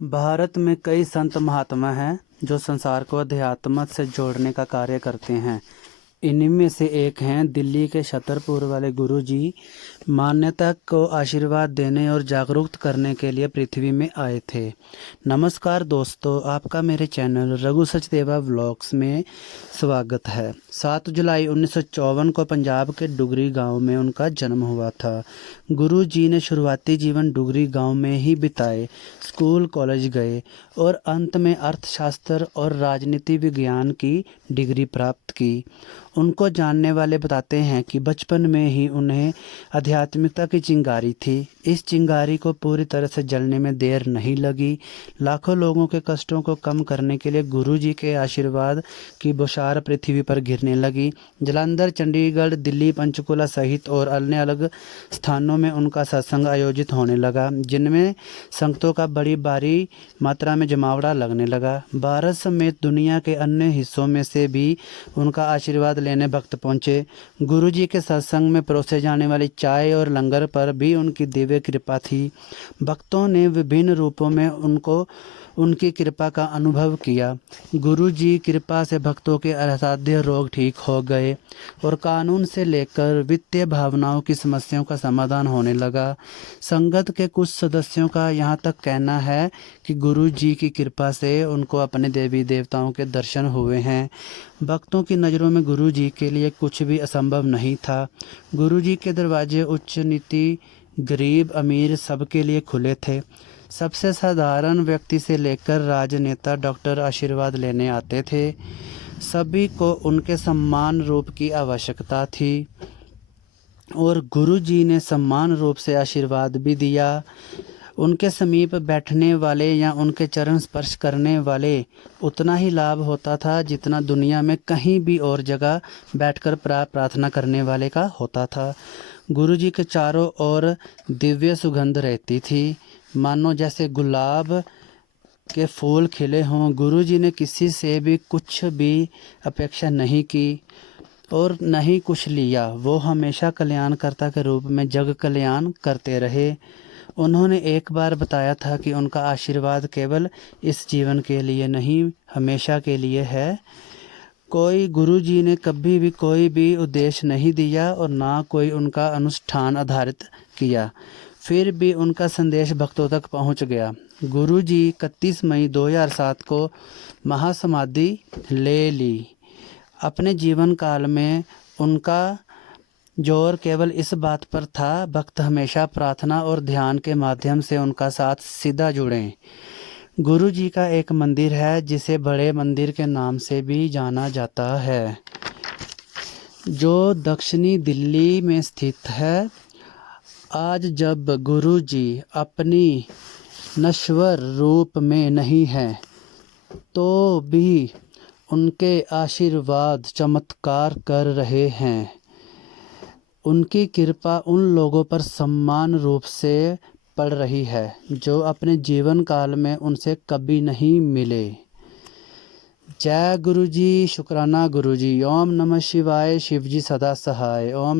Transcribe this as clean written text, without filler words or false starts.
भारत में कई संत महात्मा हैं जो संसार को अध्यात्म से जोड़ने का कार्य करते हैं। इन्हीं से एक हैं दिल्ली के छतरपुर वाले गुरु जी। मान्यता को आशीर्वाद देने और जागरूक करने के लिए पृथ्वी में आए थे। नमस्कार दोस्तों, आपका मेरे चैनल रघु सचदेवा व्लॉग्स में स्वागत है। 7 जुलाई 1954 को पंजाब के डुगरी गांव में उनका जन्म हुआ था। गुरु जी ने शुरुआती जीवन डुगरी गांव में ही बिताए। स्कूल कॉलेज गए और अंत में अर्थशास्त्र और राजनीति विज्ञान की डिग्री प्राप्त की। उनको जानने वाले बताते हैं कि बचपन में ही उन्हें आध्यात्मिकता की चिंगारी थी। इस चिंगारी को पूरी तरह से जलने में देर नहीं लगी। लाखों लोगों के कष्टों को कम करने के लिए गुरुजी के आशीर्वाद की बौछार पृथ्वी पर गिरने लगी। जालंधर, चंडीगढ़, दिल्ली, पंचकुला सहित और अन्य अलग स्थानों में उनका सत्संग आयोजित होने लगा, जिनमें संगतों का बड़ी भारी मात्रा में जमावड़ा लगने लगा। भारत समेत दुनिया के अन्य हिस्सों में से भी उनका आशीर्वाद लेने भक्त पहुंचे। गुरुजी के सत्संग में परोसे जाने वाली चाय और लंगर पर भी उनकी दिव्य कृपा थी। भक्तों ने विभिन्न रूपों में उनकी कृपा का अनुभव किया। गुरुजी कृपा से भक्तों के असाध्य रोग ठीक हो गए और कानून से लेकर वित्तीय भावनाओं की समस्याओं का समाधान होने लगा। संगत के कुछ सदस्यों का यहाँ तक कहना है कि गुरुजी की कृपा से उनको अपने देवी देवताओं के दर्शन हुए हैं। भक्तों की नज़रों में गुरुजी के लिए कुछ भी असंभव नहीं था। गुरुजी के दरवाजे उच्च नीति, गरीब अमीर सबके लिए खुले थे। सबसे साधारण व्यक्ति से लेकर राजनेता डॉक्टर आशीर्वाद लेने आते थे। सभी को उनके सम्मान रूप की आवश्यकता थी और गुरुजी ने सम्मान रूप से आशीर्वाद भी दिया। उनके समीप बैठने वाले या उनके चरण स्पर्श करने वाले उतना ही लाभ होता था जितना दुनिया में कहीं भी और जगह बैठकर प्रार्थना करने वाले का होता था। गुरुजी के चारों ओर दिव्य सुगंध रहती थी, मानो जैसे गुलाब के फूल खिले हों। गुरुजी ने किसी से भी कुछ भी अपेक्षा नहीं की और न ही कुछ लिया। वो हमेशा कल्याणकर्ता के रूप में जग कल्याण करते रहे। उन्होंने एक बार बताया था कि उनका आशीर्वाद केवल इस जीवन के लिए नहीं, हमेशा के लिए है। गुरुजी ने कभी भी कोई भी उद्देश्य नहीं दिया और ना कोई उनका अनुष्ठान आधारित किया, फिर भी उनका संदेश भक्तों तक पहुंच गया। गुरुजी 31 मई 2007 को महासमाधि ले ली। अपने जीवन काल में उनका जोर केवल इस बात पर था, भक्त हमेशा प्रार्थना और ध्यान के माध्यम से उनका साथ सीधा जुड़ें। गुरु जी का एक मंदिर है जिसे बड़े मंदिर के नाम से भी जाना जाता है, जो दक्षिणी दिल्ली में स्थित है। आज जब गुरु जी अपनी नश्वर रूप में नहीं हैं, तो भी उनके आशीर्वाद चमत्कार कर रहे हैं। उनकी कृपा उन लोगों पर समान रूप से पड़ रही है जो अपने जीवन काल में उनसे कभी नहीं मिले। जय गुरु जी, शुक्राना गुरु जी। ओम नमः शिवाय, शिव जी सदा सहाय। ओम